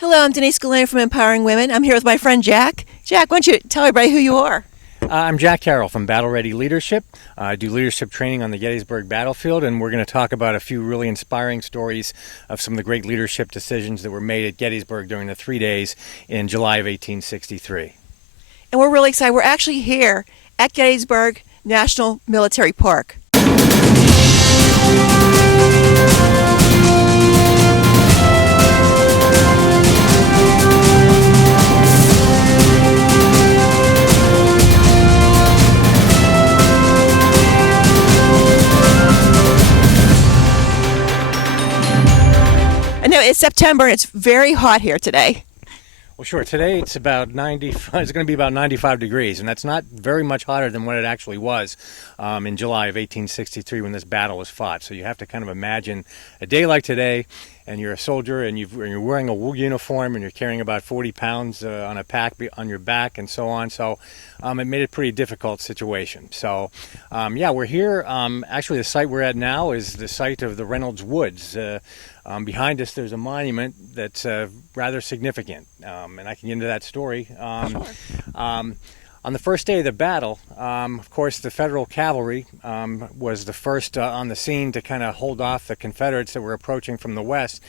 Hello, I'm Denise Gillane from Empowering Women. I'm here with my friend Jack. Jack, why don't you tell everybody who you are? I'm Jack Carroll from Battle Ready Leadership. I do leadership training on the Gettysburg battlefield, and we're going to talk about a few really inspiring stories of some of the great leadership decisions that were made at Gettysburg during the 3 days in July of 1863. And we're really excited. We're actually here at Gettysburg National Military Park. I know it's September and it's very hot here today. Well, sure. Today it's about 90. It's going to be about 95 degrees, and that's not very much hotter than what it actually was in July of 1863 when this battle was fought. So you have to kind of imagine a day like today, and you're a soldier, and you're wearing a wool uniform, and you're carrying about 40 pounds on a pack on your back, and so on. So it made it a pretty difficult situation. So yeah, we're here. Actually, the site we're at now is the site of the Reynolds Woods. Behind us, there's a monument that's rather significant, and I can get into that story. On the first day of the battle, of course, the Federal cavalry was the first on the scene to kind of hold off the Confederates that were approaching from the west.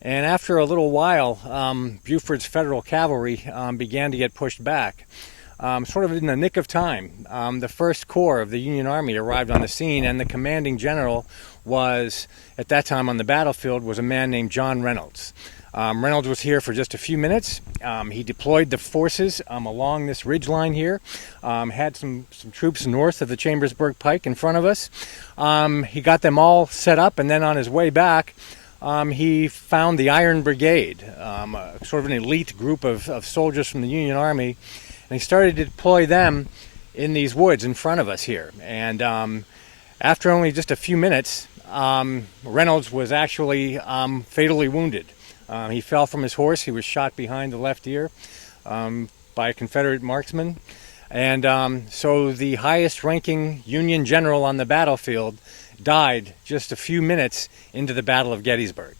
And after a little while, Buford's Federal cavalry began to get pushed back. Sort of in the nick of time, the First Corps of the Union Army arrived on the scene, and the commanding general was, at that time on the battlefield, was a man named John Reynolds. Reynolds was here for just a few minutes. He deployed the forces along this ridge line here, had some troops north of the Chambersburg Pike in front of us. He got them all set up, and then on his way back, he found the Iron Brigade, sort of an elite group of soldiers from the Union Army, and he started to deploy them in these woods in front of us here. And after only just a few minutes, Reynolds was actually fatally wounded. He fell from his horse. He was shot behind the left ear by a Confederate marksman. And so the highest ranking Union general on the battlefield died just a few minutes into the Battle of Gettysburg.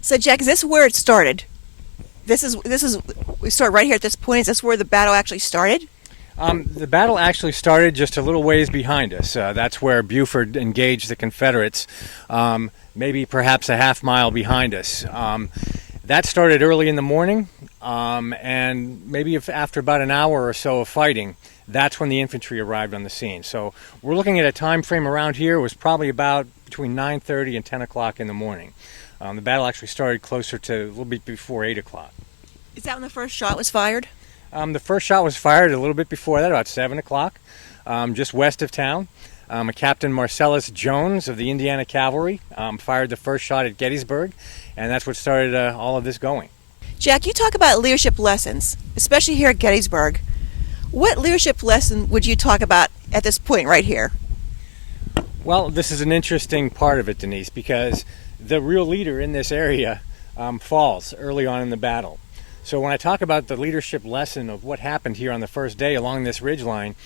So Jack, is this where it started? We start right here at this point. Is this where the battle actually started? The battle actually started just a little ways behind us. That's where Buford engaged the Confederates, maybe perhaps a half mile behind us. That started early in the morning, and maybe after about an hour or so of fighting, that's when the infantry arrived on the scene. So we're looking at a time frame around here. It was probably about between 9:30 and 10 o'clock in the morning. The battle actually started closer to a little bit before 8 o'clock. Is that when the first shot was fired? The first shot was fired a little bit before that, about 7 o'clock, just west of town. A Captain Marcellus Jones of the Indiana Cavalry fired the first shot at Gettysburg, and that's what started all of this going. Jack, you talk about leadership lessons, especially here at Gettysburg. What leadership lesson would you talk about at this point right here? Well, this is an interesting part of it, Denise, because the real leader in this area falls early on in the battle. So when I talk about the leadership lesson of what happened here on the first day along this ridgeline,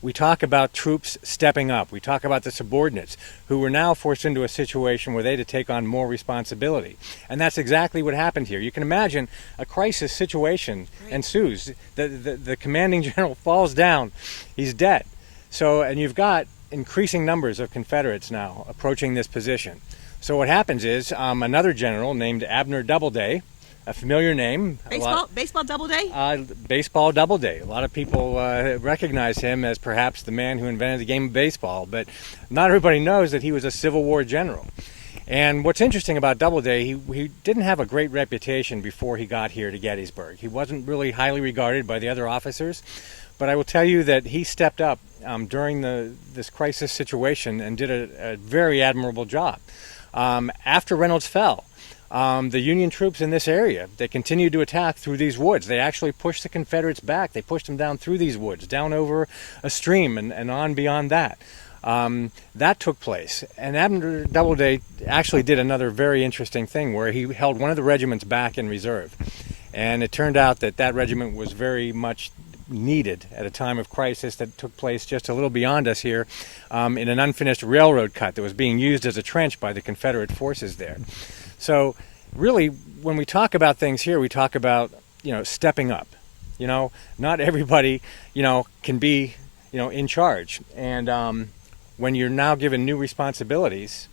we talk about troops stepping up. We talk about the subordinates who were now forced into a situation where they had to take on more responsibility. And that's exactly what happened here. You can imagine a crisis situation ensues. The commanding general falls down. He's dead. So, and you've got increasing numbers of Confederates now approaching this position. So what happens is another general named Abner Doubleday, a familiar name. Baseball Doubleday? Baseball Doubleday. A lot of people recognize him as perhaps the man who invented the game of baseball, but not everybody knows that he was a Civil War general. And what's interesting about Doubleday, he didn't have a great reputation before he got here to Gettysburg. He wasn't really highly regarded by the other officers, but I will tell you that he stepped up during this crisis situation and did a very admirable job. After Reynolds fell, the Union troops in this area, they continued to attack through these woods. They actually pushed the Confederates back. They pushed them down through these woods, down over a stream and on beyond that. That took place. And Abner Doubleday actually did another very interesting thing where he held one of the regiments back in reserve. And it turned out that regiment was very much needed at a time of crisis that took place just a little beyond us here in an unfinished railroad cut that was being used as a trench by the Confederate forces there. So really, when we talk about things here, we talk about, stepping up. Not everybody, can be, in charge. And when you're now given new responsibilities,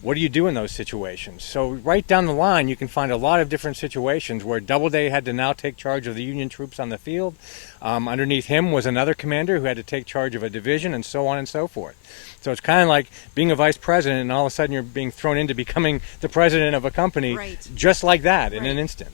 what do you do in those situations? So right down the line, you can find a lot of different situations where Doubleday had to now take charge of the Union troops on the field. Underneath him was another commander who had to take charge of a division, and so on and so forth. So it's kind of like being a vice president, and all of a sudden you're being thrown into becoming the president of a company, Right. just like that in Right. an instant.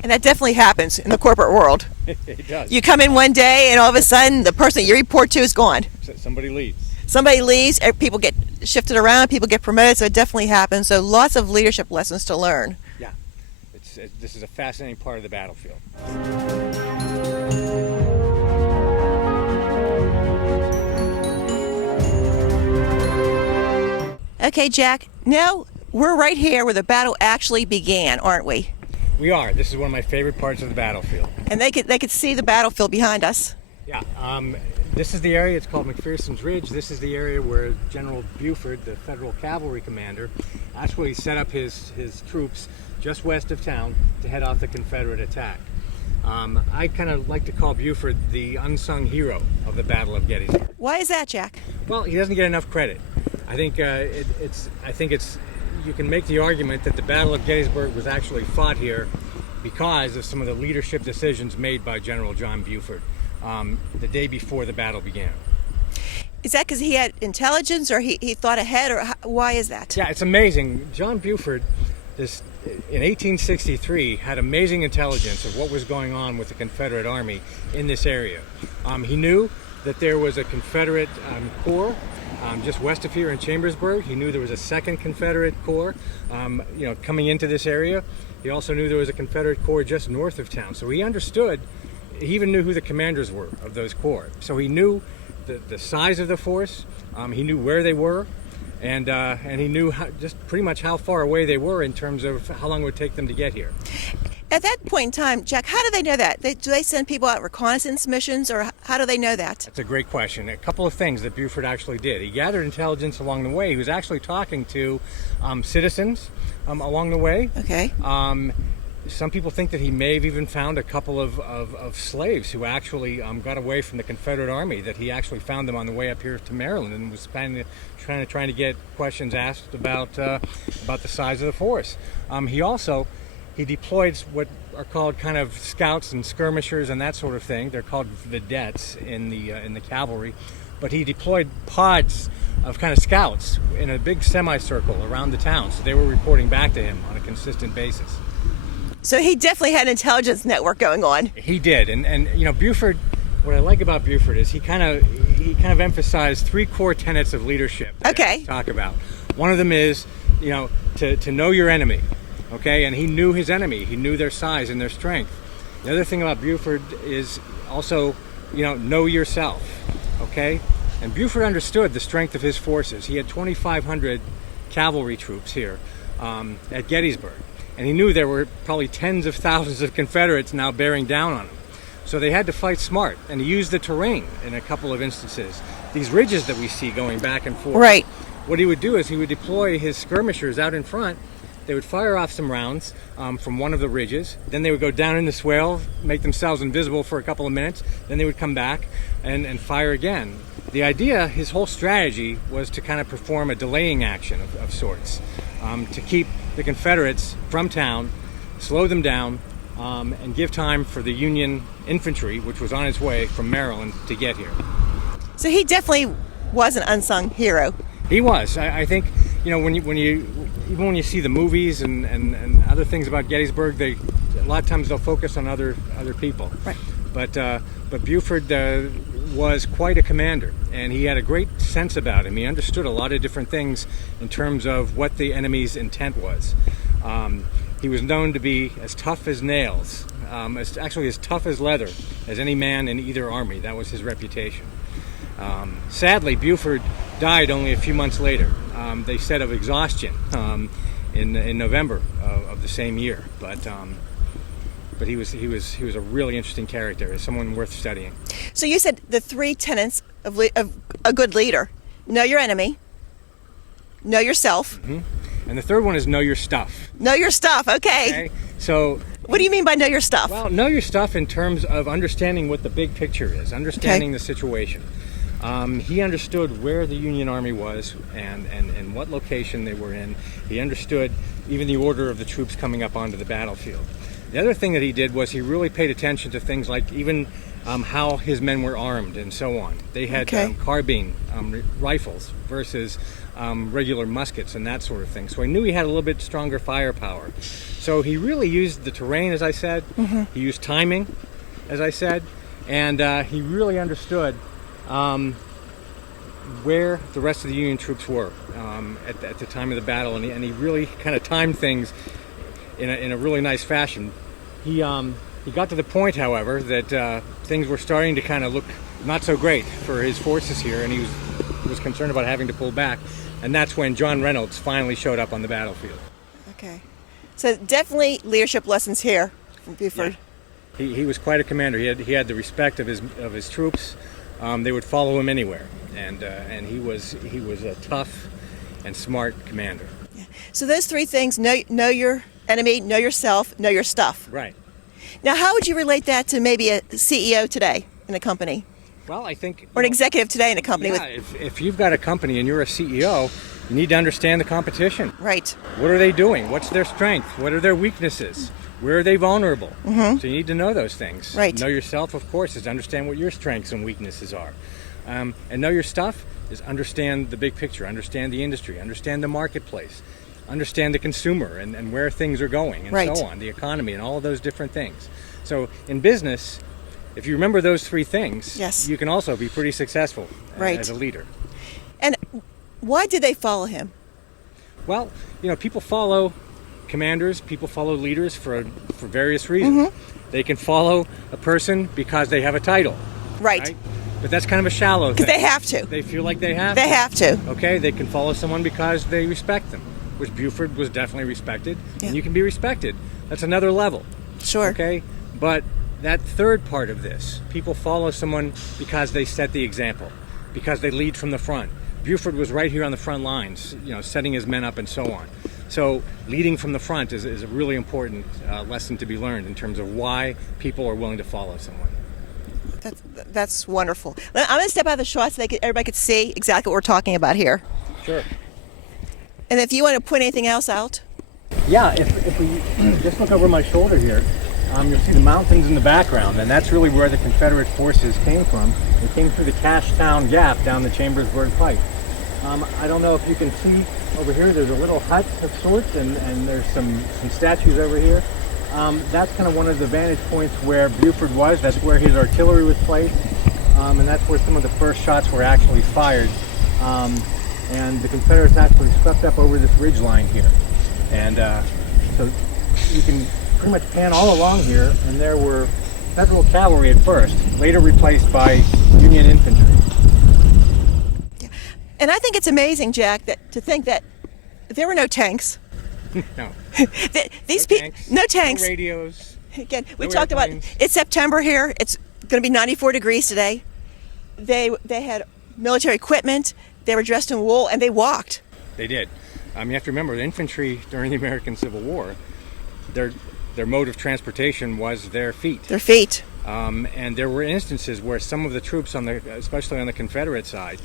And that definitely happens in the corporate world. It does. You come in one day, and all of a sudden, the person that you report to is gone. Somebody leaves. Somebody leaves, people get shifted around, people get promoted, so it definitely happens. So lots of leadership lessons to learn. Yeah. This is a fascinating part of the battlefield. Okay, Jack, now we're right here where the battle actually began, aren't we? We are. This is one of my favorite parts of the battlefield. And they could see the battlefield behind us. Yeah. This is the area, it's called McPherson's Ridge. This is the area where General Buford, the Federal Cavalry commander, actually set up his troops just west of town to head off the Confederate attack. I kind of like to call Buford the unsung hero of the Battle of Gettysburg. Why is that, Jack? Well, he doesn't get enough credit. I think you can make the argument that the Battle of Gettysburg was actually fought here because of some of the leadership decisions made by General John Buford the day before the battle began. Is that because he had intelligence, or he thought ahead, or why is that? Yeah, it's amazing. John Buford, in 1863, had amazing intelligence of what was going on with the Confederate Army in this area. He knew that there was a Confederate corps just west of here in Chambersburg. He knew there was a second Confederate corps, coming into this area. He also knew there was a Confederate corps just north of town. So he understood. He even knew who the commanders were of those corps. So he knew the size of the force. He knew where they were, and he knew just pretty much how far away they were in terms of how long it would take them to get here. At that point in time, Jack, how do they know that? Do they send people out reconnaissance missions, or how do they know that? That's a great question. A couple of things that Buford actually did. He gathered intelligence along the way. He was actually talking to citizens along the way. Okay. Some people think that he may have even found a couple of slaves who actually got away from the Confederate Army, that he actually found them on the way up here to Maryland and was trying to get questions asked about the size of the force. He deployed what are called kind of scouts and skirmishers and that sort of thing. They're called vedettes in the cavalry. But he deployed pods of kind of scouts in a big semicircle around the town, so they were reporting back to him on a consistent basis. So he definitely had an intelligence network going on. He did, and Buford. What I like about Buford is he kind of emphasized three core tenets of leadership. Okay. Talk about. One of them is, to know your enemy. Okay, and he knew his enemy. He knew their size and their strength. The other thing about Buford is also, know yourself. Okay, and Buford understood the strength of his forces. He had 2,500 cavalry troops here at Gettysburg. And he knew there were probably tens of thousands of Confederates now bearing down on him. So they had to fight smart, and he used the terrain in a couple of instances. These ridges that we see going back and forth. Right. What he would do is he would deploy his skirmishers out in front. They would fire off some rounds from one of the ridges. Then they would go down in the swale, make themselves invisible for a couple of minutes. Then they would come back and fire again. The idea, his whole strategy, was to kind of perform a delaying action of sorts, to keep the Confederates from town, slow them down, and give time for the Union infantry, which was on its way from Maryland, to get here. So he definitely was an unsung hero. He was. I think, when you see the movies and other things about Gettysburg, a lot of times they'll focus on other people. Right. But Buford was quite a commander, and he had a great sense about him. He understood a lot of different things in terms of what the enemy's intent was. He was known to be as tough as nails, as tough as leather as any man in either army. That was his reputation. Sadly, Buford died only a few months later. They said of exhaustion in November of the same year. But he was a really interesting character, someone worth studying. So you said the three tenets of a good leader: know your enemy, know yourself, And the third one is know your stuff. Know your stuff. Okay. Okay? So, What do you mean by know your stuff? well, know your stuff in terms of understanding what the big picture is, understanding the situation. He understood where the Union Army was and what location they were in. He understood even the order of the troops coming up onto the battlefield. The other thing that he did was he really paid attention to things like even how his men were armed and so on. They had carbine rifles versus regular muskets and that sort of thing. So I knew he had a little bit stronger firepower. So he really used the terrain, as I said. He used timing, as I said, and he really understood where the rest of the Union troops were at the time of the battle, and he really kind of timed things in a really nice fashion. He got to the point, however, that things were starting to kind of look not so great for his forces here, and he was concerned about having to pull back. And that's when John Reynolds finally showed up on the battlefield. Okay. So definitely leadership lessons here from Buford. Yeah. He was quite a commander. He had the respect of his troops. They would follow him anywhere, and he was a tough and smart commander. Yeah. So those three things: know your enemy, know yourself, know your stuff. Right. Now, how would you relate that to maybe a CEO today in a company? Well, I think... Or an executive today in a company. Yeah, if you've got a company and you're a CEO, you need to understand the competition. Right. What are they doing? What's their strength? What are their weaknesses? Where are they vulnerable? So you need to know those things. Right. Know yourself, of course, is understand what your strengths and weaknesses are. And know your stuff is understand the big picture, understand the industry, understand the marketplace, understand the consumer and where things are going and so on, the economy and all of those different things. So in business, if you remember those three things, Yes. you can also be pretty successful as a leader. And why did they follow him? Well, people follow commanders, people follow leaders for various reasons. They can follow a person because they have a title. Right. But that's kind of a shallow thing. Because they have to. They feel like they have They to. have to. Okay, they can follow someone because they respect them, which Buford was definitely respected. Yeah. And you can be respected. That's another level. Sure. Okay? But that third part of this, people follow someone because they set the example, because they lead from the front. Buford was right here on the front lines, setting his men up and so on. So leading from the front is a really important lesson to be learned in terms of why people are willing to follow someone. That's wonderful. I'm going to step out of the shot so everybody could see exactly what we're talking about here. Sure. And if you want to point anything else out. Yeah, if we just look over my shoulder here, you'll see the mountains in the background, and that's really where the Confederate forces came from. They came through the Cashtown Gap down the Chambersburg Pike. I don't know if you can see over here, there's a little hut of sorts, and there's some statues over here. That's kind of one of the vantage points where Buford was. That's where his artillery was placed, and that's where some of the first shots were actually fired. And the Confederates actually swept up over this ridge line here. And so you can pretty much pan all along here, and there were Federal cavalry at first, later replaced by Union infantry. Yeah. And I think it's amazing, Jack, to think that there were no tanks. No. These people, no tanks. No radios. Again, we No talked about airplanes. it's September here. It's going to be 94 degrees today. They had military equipment. They were dressed in wool, and they walked. They did. You have to remember, the infantry during the American Civil War, their mode of transportation was their feet. Their feet. And there were instances where some of the troops, especially on the Confederate side,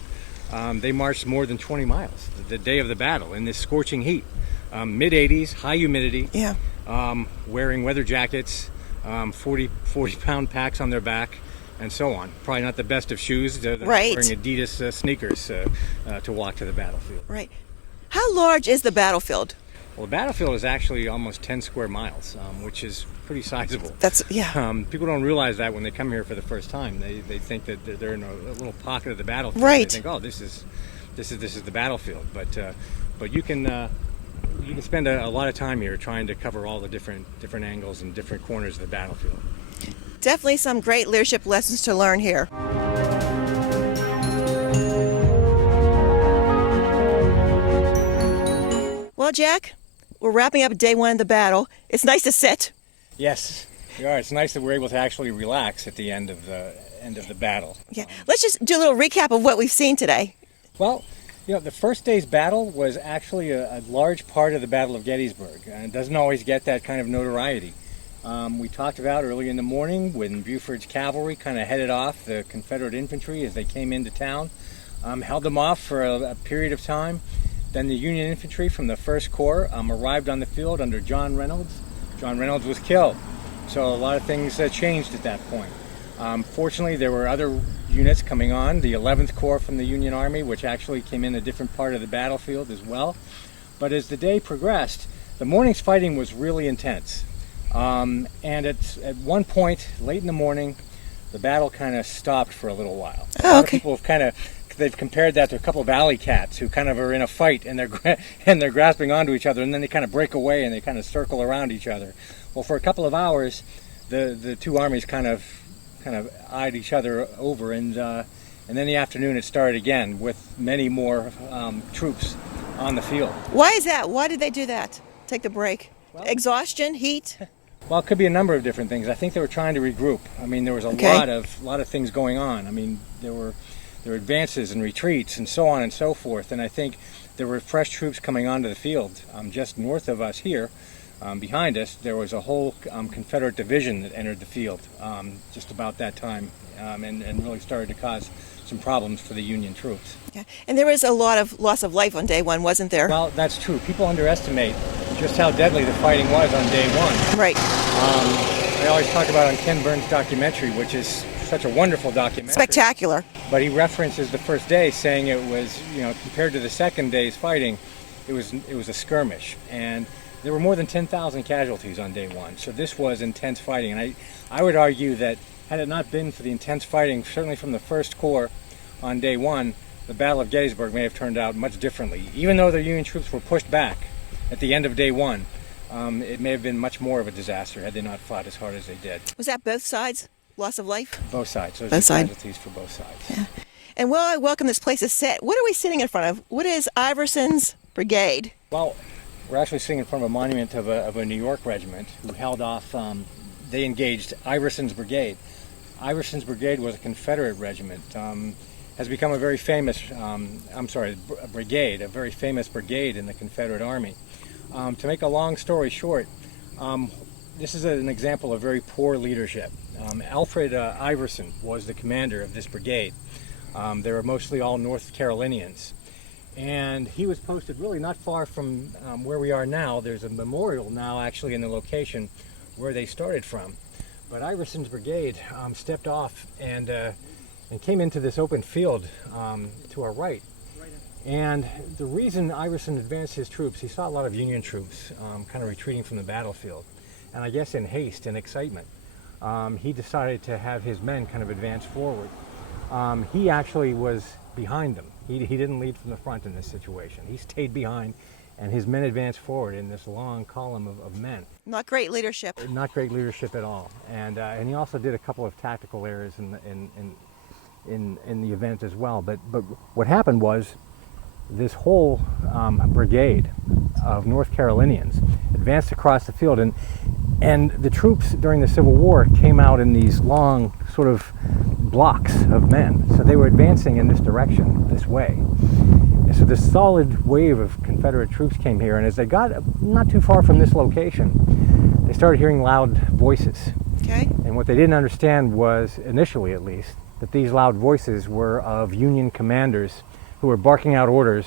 they marched more than 20 miles the day of the battle in this scorching heat. Mid-80s, high humidity, Yeah. wearing weather jackets, 40-pound packs on their back, and so on. Probably not the best of shoes. They're Right. wearing Adidas sneakers to walk to the battlefield. Right. How large is the battlefield? Well, the battlefield is actually almost 10 square miles, which is pretty sizable. Yeah. People don't realize that when they come here for the first time. They think that they're in a little pocket of the battlefield. Right. They think, oh, this is the battlefield. But you can spend a lot of time here trying to cover all the different angles and different corners of the battlefield. Definitely some great leadership lessons to learn here. Well, Jack, we're wrapping up day one of the battle. It's nice to sit. Yes, it's nice that we're able to actually relax at the end of the battle. Yeah. Let's just do a little recap of what we've seen today. Well, You know, the first day's battle was actually a large part of the Battle of Gettysburg, and it doesn't always get that kind of notoriety. We talked about early in the morning when Buford's cavalry kind of headed off the Confederate infantry as they came into town, held them off for a period of time. Then the Union infantry from the 1st Corps arrived on the field under John Reynolds. John Reynolds was killed, so a lot of things changed at that point. Fortunately, there were other units coming on, the 11th Corps from the Union Army, which actually came in a different part of the battlefield as well. But as the day progressed, the morning's fighting was really intense. And at one point, late in the morning, the battle kind of stopped for a little while. A lot of people have they've compared that to a couple of alley cats who kind of are in a fight and they're grasping onto each other, and then they kind of break away and they kind of circle around each other. Well, for a couple of hours, the two armies kind of eyed each other over, and then in the afternoon it started again with many more troops on the field. Why is that? Why did they do that? Take the break? Well, exhaustion, heat? Well, it could be a number of different things. I think they were trying to regroup. I mean, there was a lot of things going on. I mean, there were advances and retreats and so on and so forth, and I think there were fresh troops coming onto the field. Just north of us here, behind us, there was a whole Confederate division that entered the field just about that time, and really started to cause some problems for the Union troops. Yeah. And there was a lot of loss of life on day one, wasn't there? Well, that's true. People underestimate just how deadly the fighting was on day one. Right. I always talk about on Ken Burns' documentary, which is such a wonderful documentary. Spectacular. But he references the first day, saying it was, compared to the second day's fighting, it was a skirmish, and there were more than 10,000 casualties on day one. So this was intense fighting, and I would argue that had it not been for the intense fighting, certainly from the 1st Corps on day one, the Battle of Gettysburg may have turned out much differently. Even though the Union troops were pushed back at the end of day one, it may have been much more of a disaster had they not fought as hard as they did. Was that both sides? Loss of life? Both sides. So both sides. Casualties for both sides. Yeah. And while I welcome this place is set, what are we sitting in front of? What is Iverson's Brigade? Well, we're actually sitting in front of a monument of a New York regiment who held off, they engaged Iverson's Brigade. Iverson's Brigade was a Confederate regiment, has become a very famous, brigade, a very famous brigade in the Confederate Army. To make a long story short, this is an example of very poor leadership. Alfred Iverson was the commander of this brigade. They were mostly all North Carolinians. And he was posted really not far from where we are now. There's a memorial now actually in the location where they started from. But Iverson's brigade stepped off and came into this open field to our right. And the reason Iverson advanced his troops, he saw a lot of Union troops kind of retreating from the battlefield. And I guess in haste and excitement, he decided to have his men kind of advance forward. He actually was behind them. He didn't lead from the front in this situation. He stayed behind, and his men advanced forward in this long column of men. Not great leadership. Not great leadership at all. And he also did a couple of tactical errors in the event as well. But what happened was this whole brigade of North Carolinians advanced across the field, and the troops during the Civil War came out in these long sort of blocks of men. So they were advancing in this direction, this way. And so this solid wave of Confederate troops came here, and as they got not too far from this location, they started hearing loud voices. Okay. And what they didn't understand was, initially at least, that these loud voices were of Union commanders who were barking out orders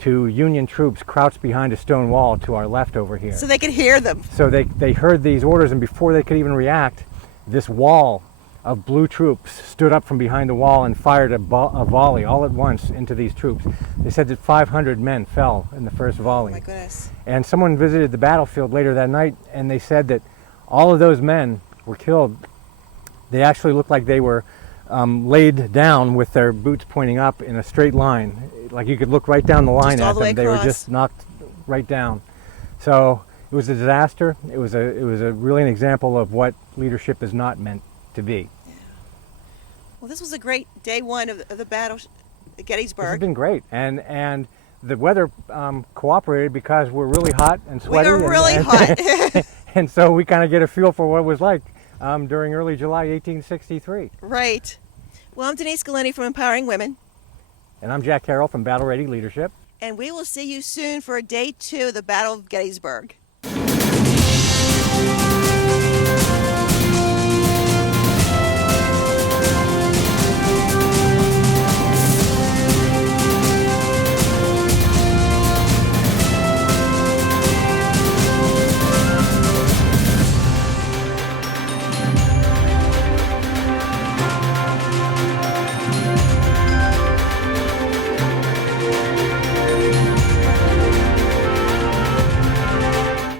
to Union troops crouched behind a stone wall to our left over here. So they could hear them. So they heard these orders, and before they could even react, this wall of blue troops stood up from behind the wall and fired a volley all at once into these troops. They said that 500 men fell in the first volley. Oh my goodness. And someone visited the battlefield later that night, and they said that all of those men were killed. They actually looked like they were laid down with their boots pointing up in a straight line. Like you could look right down the line at them. They were just knocked right down. So it was a disaster. It was a really an example of what leadership is not meant to be. Yeah. Well, this was a great day one of the battle at Gettysburg. This has been great, and the weather cooperated because we're really hot and sweaty. We were really hot. And so we kind of get a feel for what it was like during early July 1863. Right. Well, I'm Denise Galeni from Empowering Women. And I'm Jack Carroll from Battle Ready Leadership. And we will see you soon for day 2 of the Battle of Gettysburg.